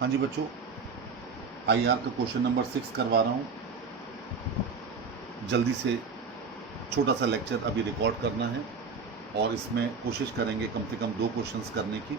हाँ जी बच्चों, आईआर का क्वेश्चन नंबर 6 करवा रहा हूँ। जल्दी से छोटा सा लेक्चर अभी रिकॉर्ड करना है और इसमें कोशिश करेंगे कम से कम 2 क्वेश्चंस करने की।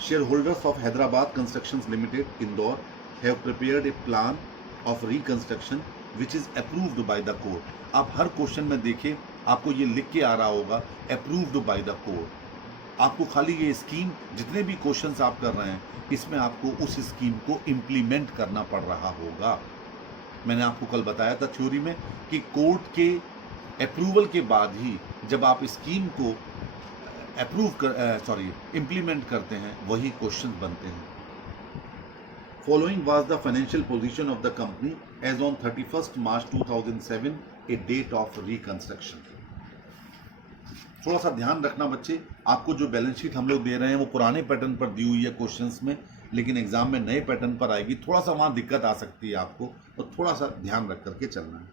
Share holders of Hyderabad constructions limited Indore have prepared A plan of reconstruction which is approved by the court. आप हर क्वेश्चन में देखिए, आपको ये लिख के आ रहा होगा अप्रूव्ड बाय द कोर्ट। आपको खाली ये स्कीम, जितने भी क्वेश्चंस आप कर रहे हैं, इसमें आपको उस स्कीम को इम्प्लीमेंट करना पड़ रहा होगा। मैंने आपको कल बताया था थ्योरी में कि कोर्ट के अप्रूवल के बाद ही जब आप स्कीम को इम्प्लीमेंट करते हैं, वही क्वेश्चन बनते हैं। Following was the financial position of the company as on 31 March 2007, a date of reconstruction. थोड़ा सा ध्यान रखना बच्चे, आपको जो बैलेंस शीट हम लोग दे रहे हैं वो पुराने पैटर्न पर दी हुई है क्वेश्चंस में, लेकिन एग्जाम में नए पैटर्न पर आएगी। थोड़ा सा वहाँ दिक्कत आ सकती है आपको, तो थोड़ा सा ध्यान रख करके चलना है।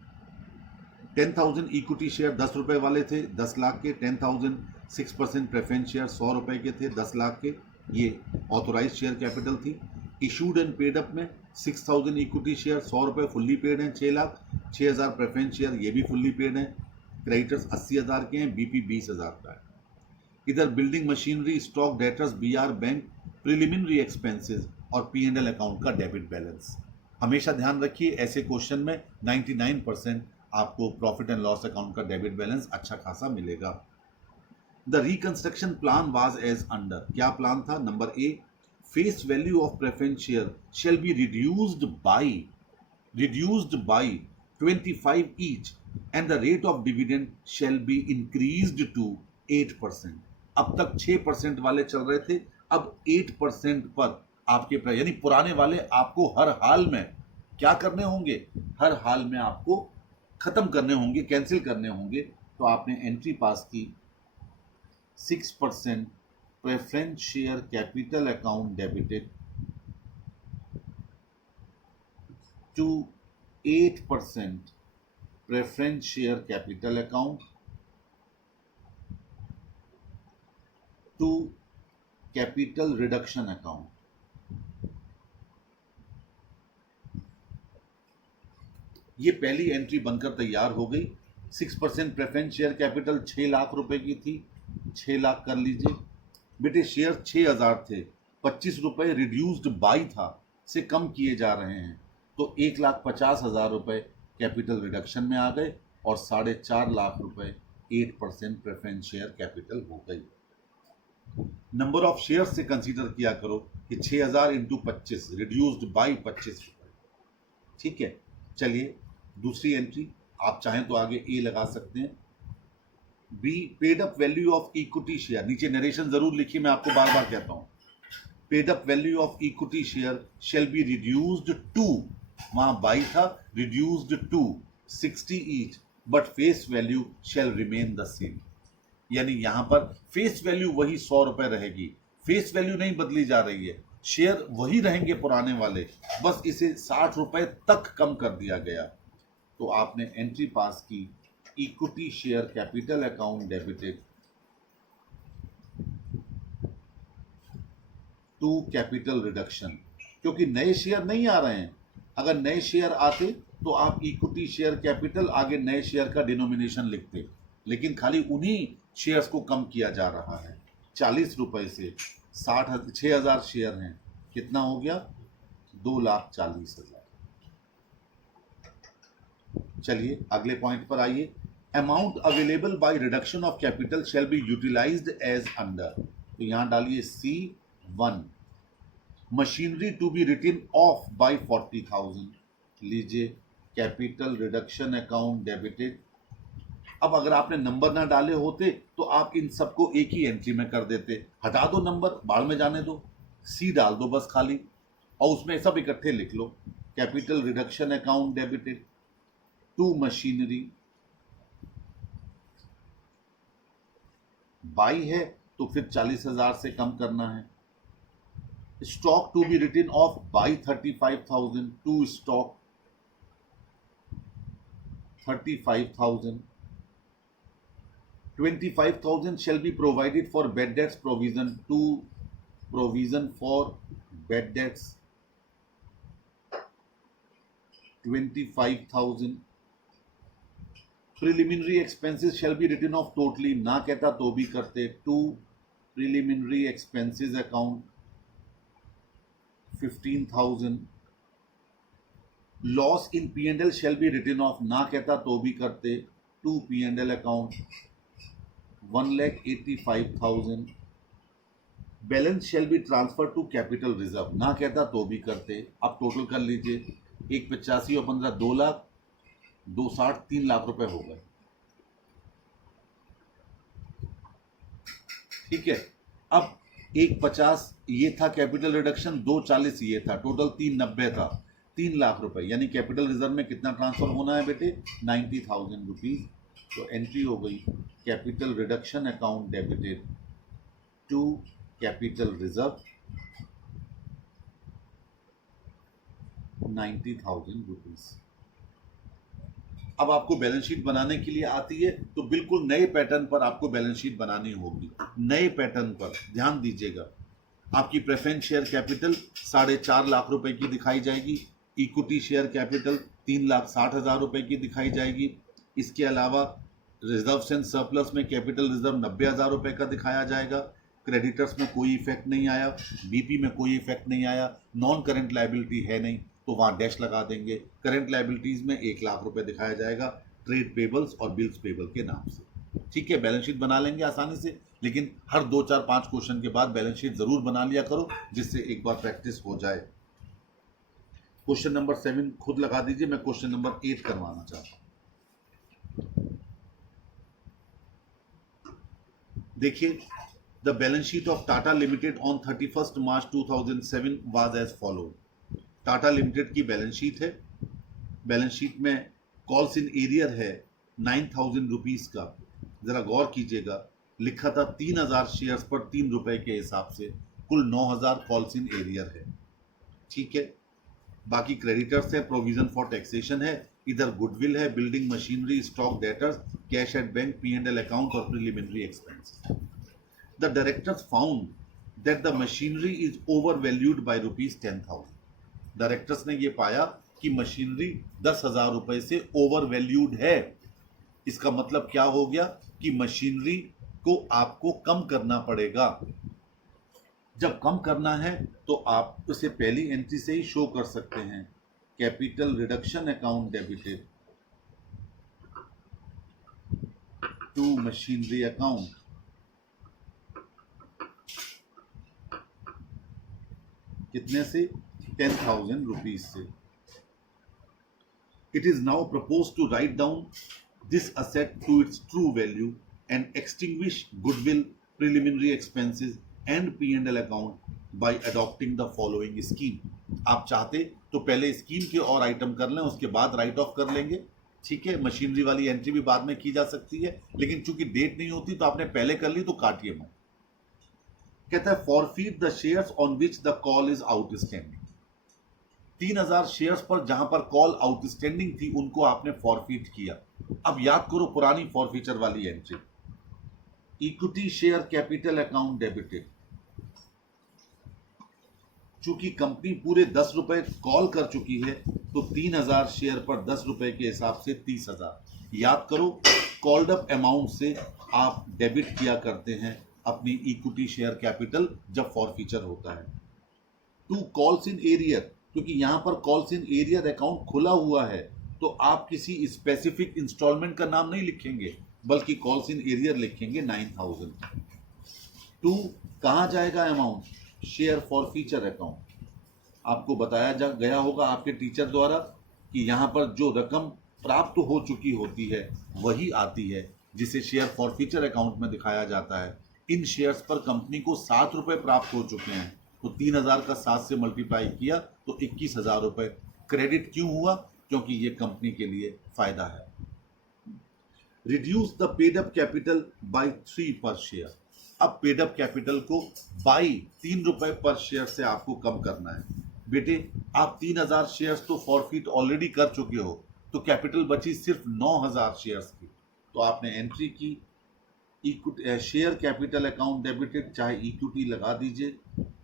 10,000 इक्विटी शेयर 10 रुपये वाले थे 10 लाख के। 10,000 6% प्रेफरेंस शेयर 100 रुपये के थे 10 लाख के। ये ऑथोराइज शेयर कैपिटल थी। इशूड एंड पेड अप में 6,000 इक्विटी शेयर 100 रुपये फुल्ली पेड हैं 6 लाख। 6,000 प्रेफरेंस शेयर ये भी फुल्ली पेड हैं। क्रेडिटर्स 80,000 के हैं, बीपी 20,000 का है। इधर building machinery, stock, debtors, B R bank, preliminary expenses और पी&एल अकाउंट का डेबिट बैलेंस। हमेशा ध्यान रखिए, ऐसे क्वेश्चन में 99% आपको प्रॉफिट एंड लॉस अकाउंट का डेबिट बैलेंस अच्छा खासा मिलेगा। The reconstruction plan was as under. क्या प्लान था? Number A, face value of preference share shall be reduced by 25 each and the rate of dividend shall be increased to 8%। अब तक 6% वाले चल रहे थे, अब 8% पर आपके यानी पुराने वाले आपको हर हाल में क्या करने होंगे? हर हाल में आपको खत्म करने होंगे, कैंसिल करने होंगे। तो आपने एंट्री पास की 6% preference share capital account debited to 8% preference share capital account to capital reduction account. ये पहली एंट्री बनकर तैयार हो गई। 6% प्रेफरेंस शेयर कैपिटल 6 लाख रुपए की थी, 6 लाख कर लीजिए बेटे। शेयर 6,000 थे, 25 रुपए रिड्यूस्ड बाई था से कम किए जा रहे हैं, तो 1,50,000 रुपए कैपिटल रिडक्शन में आ गए और 4.5 लाख रुपए 8% प्रेफरेंस शेयर कैपिटल हो गई। नंबर ऑफ शेयर से कंसीडर किया करो कि 6,000 इंटू 25 रिड्यूस्ड बाई 25 रुपए। ठीक है, चलिए दूसरी एंट्री, आप चाहें तो आगे ए लगा सकते हैं। B, paid up value of equity share. नीचे नरेशन जरूर लिखिए, मैं आपको बार बार कहता हूं। Paid up value of equity share shall be reduced to, वहां बाई था, reduced to 60 each, but face value shall remain the same. यानी यहां पर फेस वैल्यू वही 100 रुपए रहेगी, फेस वैल्यू नहीं बदली जा रही है, शेयर वही रहेंगे पुराने वाले, बस इसे 60 रुपए तक कम कर दिया गया। तो आपने एंट्री पास की equity share capital account debited to capital reduction, क्योंकि नए शेयर नहीं आ रहे हैं। अगर नए शेयर आते तो आप इक्विटी शेयर कैपिटल आगे नए शेयर का डिनोमिनेशन लिखते, लेकिन खाली उन्हीं शेयर्स को कम किया जा रहा है। 40 रुपए से 6,000 शेयर हैं, कितना हो गया? 2,40,000। चलिए अगले पॉइंट पर आइए। Amount available by reduction of capital shall be utilised as under. तो यहां डालिए C1। Machinery to be written off by 40,000, लीजिए कैपिटल रिडक्शन अकाउंट डेबिटेड। अब अगर आपने नंबर ना डाले होते तो आप इन सबको एक ही एंट्री में कर देते। हटा दो नंबर, बाढ़ में जाने दो, सी डाल दो बस खाली, और उसमें सब इकट्ठे लिख लो। Capital reduction account debited to machinery, बाई है तो फिर 40,000 से कम करना है। Stock to be written off by 35,000 to stock 35,000। 25,000 shall be provided for bad debts provision to provision for bad debts 25,000. Preliminary expenses shall be written off totally, ना कहता तो भी करते. To preliminary expenses account 15,000. Loss in P&L shall be written off, ना कहता तो भी करते. To P&L account 1,85,000. Balance shall be transfer to capital reserve, ना कहता तो भी करते. अब टोटल कर लीजिए, 1,85 और 15 2 लाख, 2,60 3 लाख रुपए हो गए. ठीक है. अब 1,50 ये था कैपिटल रिडक्शन, 2,40 ये था, टोटल 3,90 था, 3 लाख रुपए. यानी कैपिटल रिजर्व में कितना ट्रांसफर होना है बेटे? 90,000 रुपीज. तो एंट्री हो गई capital reduction account debited to capital reserve 90,000 rupees. अब आपको बैलेंस शीट बनाने के लिए आती है तो बिल्कुल नए पैटर्न पर आपको बैलेंस शीट बनानी होगी. नए पैटर्न पर ध्यान दीजिएगा. आपकी प्रेफरेंस शेयर कैपिटल 4.5 लाख रुपए की दिखाई जाएगी. इक्विटी शेयर कैपिटल 3,60,000 रुपए की दिखाई जाएगी. इसके अलावा रिजर्व्स एंड सरप्लस में कैपिटल रिजर्व 90,000 रुपए का दिखाया जाएगा. क्रेडिटर्स में कोई इफेक्ट नहीं आया, बीपी में कोई इफेक्ट नहीं आया, नॉन करेंट लायबिलिटी है नहीं तो वहां डैश लगा देंगे. करेंट लायबिलिटीज में 1 लाख रुपए दिखाया जाएगा ट्रेड पेबल्स और बिल्स पेबल के नाम से. ठीक है, बैलेंस शीट बना लेंगे आसानी से, लेकिन हर 2 4 5 क्वेश्चन के बाद बैलेंस शीट जरूर बना लिया करो जिससे एक बार प्रैक्टिस हो जाए. क्वेश्चन नंबर 7 खुद लगा दीजिए, मैं क्वेश्चन नंबर 8 करवाना चाहता हूं. देखिए, the balance sheet of Tata limited on 31 March 2007 was as followed. Tata limited की बैलेंस शीट है. बैलेंस शीट में कॉल्स इन एरियर है 9,000 रुपीज का. जरा गौर कीजिएगा, लिखा था 3,000 शेयर्स पर 3 रुपए के हिसाब से, कुल 9,000 कॉल्स इन एरियर है. ठीक है. बाकी क्रेडिटर्स है, प्रोविजन फॉर टैक्सेशन है, इधर गुडविल है, building machinery, stock debtors, cash at bank, P&L account और preliminary expense. The directors found that the machinery is overvalued by rupees 10,000. Directors ने ये पाया कि मशीनरी 10,000 रुपए से ओवरवैल्यूड है. इसका मतलब क्या हो गया कि मशीनरी को आपको कम करना पड़ेगा. जब कम करना है तो आप उसे पहली एंट्री से ही शो कर सकते हैं. Capital reduction account debited to machinery account कितने से? 10,000 रुपीज से. It is now propose to write down this asset to its true value and extinguish goodwill, preliminary expenses and P&L account by adopting the following scheme. आप चाहते तो पहले scheme के और item कर लें, उसके बाद राइट ऑफ कर लेंगे. ठीक है, मशीनरी वाली एंट्री भी बाद में की जा सकती है, लेकिन चूंकि डेट नहीं होती तो आपने पहले कर ली तो काटिए मत. कहता है forfeit the shares on which the call is outstanding. 3,000 shares पर जहां पर कॉल आउटस्टैंडिंग थी उनको आपने फॉरफीट किया. अब याद करो पुरानी फॉरफीचर वाली entry. Equity share capital account debited. चूंकि कंपनी पूरे 10 रुपए कॉल कर चुकी है तो 3,000 शेयर पर 10 रुपए के हिसाब से 30,000. याद करो, कॉल्ड अप अमाउंट से आप डेबिट किया करते हैं अपनी इक्विटी शेयर कैपिटल जब फॉरफीचर होता है. टू कॉल्स इन एरियर, क्योंकि यहां पर कॉल्स इन एरियर अकाउंट खुला हुआ है तो आप किसी स्पेसिफिक इंस्टॉलमेंट का नाम नहीं लिखेंगे बल्कि कॉल्स इन एरियर लिखेंगे 9,000. टू कहां जाएगा अमाउंट? Share forfeiture account. आपको बताया गया होगा आपके टीचर द्वारा कि यहां पर जो रकम प्राप्त हो चुकी होती है वही आती है जिसे शेयर फॉरफीचर अकाउंट में दिखाया जाता है. इन शेयर्स पर कंपनी को 7 रुपए प्राप्त हो चुके हैं तो 3,000 का 7 से मल्टीप्लाई किया तो 21,000 रुपए क्रेडिट क्यों हुआ? क्योंकि ये कंपनी के लिए फायदा है. Reduce the paid up capital by 3 पर शेयर. अब पेड अप कैपिटल को बाई 3 रुपए पर शेयर से आपको कम करना है. बेटे, आप 3,000 शेयर्स तो फॉरफीट ऑलरेडी कर चुके हो तो कैपिटल बची सिर्फ 9,000 शेयर्स की. तो आपने एंट्री की equity share capital account debited, चाहे इक्विटी लगा दीजिए,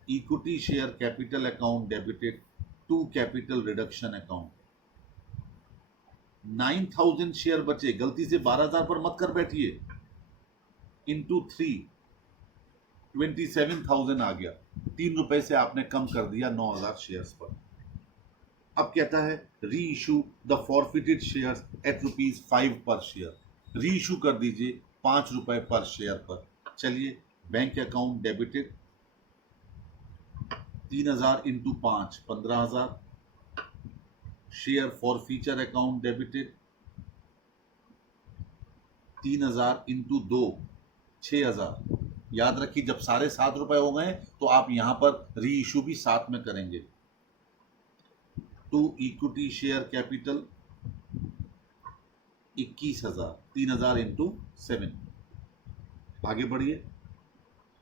equity share capital account debited to capital reduction account. 9,000 share बचे, गलती से 12,000 पर मत कर बैठिए, इंटू 3 27,000 आ गया, 3 रुपए से आपने कम कर दिया 9,000 शेयर्स पर। अब कहता है री issue the forfeited shares at ₹5 पर शेयर, री इशू कर दीजिए 5 रुपए पर शेयर पर। चलिए, bank account debited 3,000 into 5 15,000, share for future account debited 3,000 into 2 6,000। याद रखिए जब सारे 7 रुपए हो गए तो आप यहां पर री इशू भी साथ में करेंगे। To equity share capital 21,000, 3,000 into 7। आगे बढ़िए।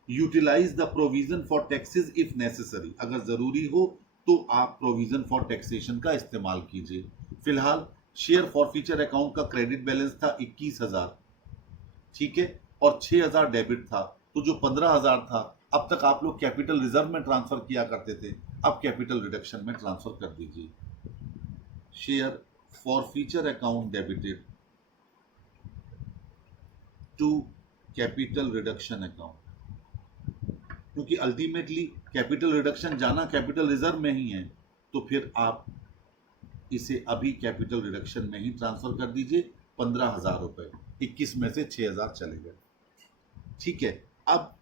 Utilise the provision for taxes if necessary, अगर जरूरी हो तो आप प्रोविजन फॉर टैक्सेशन का इस्तेमाल कीजिए। फिलहाल शेयर फॉर फ्यूचर अकाउंट का क्रेडिट बैलेंस था 21,000, ठीक है, और 6,000 डेबिट था, तो जो 15,000 था अब तक आप लोग कैपिटल रिजर्व में ट्रांसफर किया करते थे, अब कैपिटल रिडक्शन में ट्रांसफर कर दीजिए। Share for future account debited to capital reduction account, क्योंकि अल्टीमेटली कैपिटल रिडक्शन जाना कैपिटल रिजर्व में ही है, तो फिर आप इसे अभी कैपिटल रिडक्शन में ही ट्रांसफर कर दीजिए। 15,000 रुपए, 21 में से 6,000 चले गए, ठीक है। अब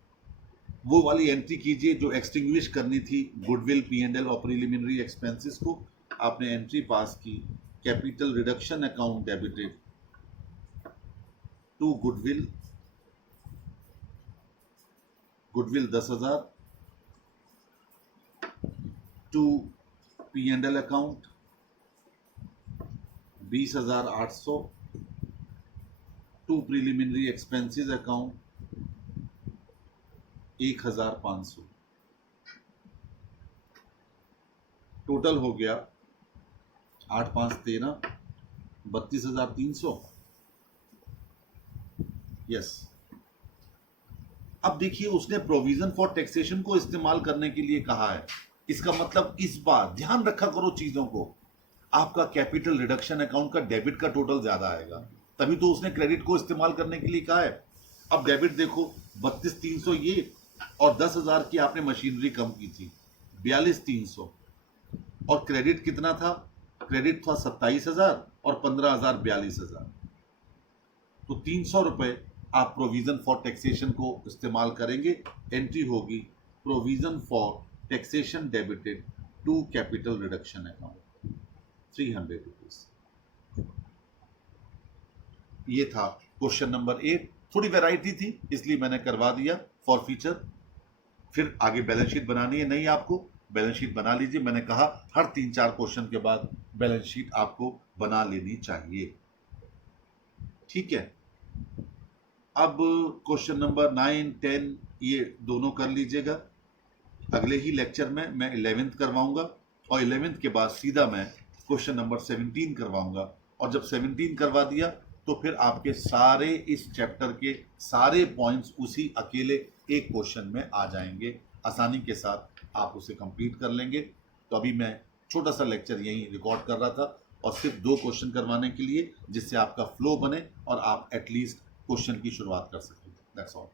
वो वाली एंट्री कीजिए जो एक्सटिंग्विश करनी थी गुडविल, P&L और प्रिलिमिनरी एक्सपेंसेस को। आपने एंट्री पास की, capital reduction account debited to goodwill 10,000, to P&L account 20,800, to preliminary expenses account 1,500। Total हो गया 8 5 13 32,300। यस। अब देखिए उसने प्रोविजन फॉर टैक्सेशन को इस्तेमाल करने के लिए कहा है, इसका मतलब इस बार ध्यान रखा करो चीजों को, आपका कैपिटल रिडक्शन अकाउंट का डेबिट का टोटल ज्यादा आएगा, तभी तो उसने क्रेडिट को इस्तेमाल करने के लिए कहा है। अब डेबिट देखो 32,300 ये, और 10,000 की आपने मशीनरी कम की थी, 42,300, और क्रेडिट कितना था? क्रेडिट था 27,000 और 15,000 42,000, तो 300 रुपए आप प्रोविजन फॉर टैक्सेशन को इस्तेमाल करेंगे। एंट्री होगी provision for taxation debited to capital reduction account 300 rupees. ये था क्वेश्चन नंबर 8। थोड़ी वैरायटी थी इसलिए मैंने करवा दिया फॉर फ्यूचर। फिर आगे बैलेंस शीट बनानी है, नहीं आपको बैलेंस शीट बना लीजिए। मैंने कहा हर 3-4 क्वेश्चन के बाद बैलेंस शीट आपको बना लेनी चाहिए, ठीक है। अब क्वेश्चन नंबर 9 10 ये दोनों कर लीजिएगा। अगले ही लेक्चर में मैं 11th करवाऊंगा और 11th के बाद सीधा मैं क्वेश्चन नंबर 17 करवाऊंगा, और जब 17 करवा दिया तो फिर आपके सारे इस चैप्टर के सारे पॉइंट्स उसी अकेले एक क्वेश्चन में आ जाएंगे, आसानी के साथ आप उसे कंप्लीट कर लेंगे। तो अभी मैं छोटा सा लेक्चर यहीं रिकॉर्ड कर रहा था और सिर्फ 2 क्वेश्चन करवाने के लिए, जिससे आपका फ्लो बने और आप एटलीस्ट क्वेश्चन की शुरुआत कर सकें। That's all.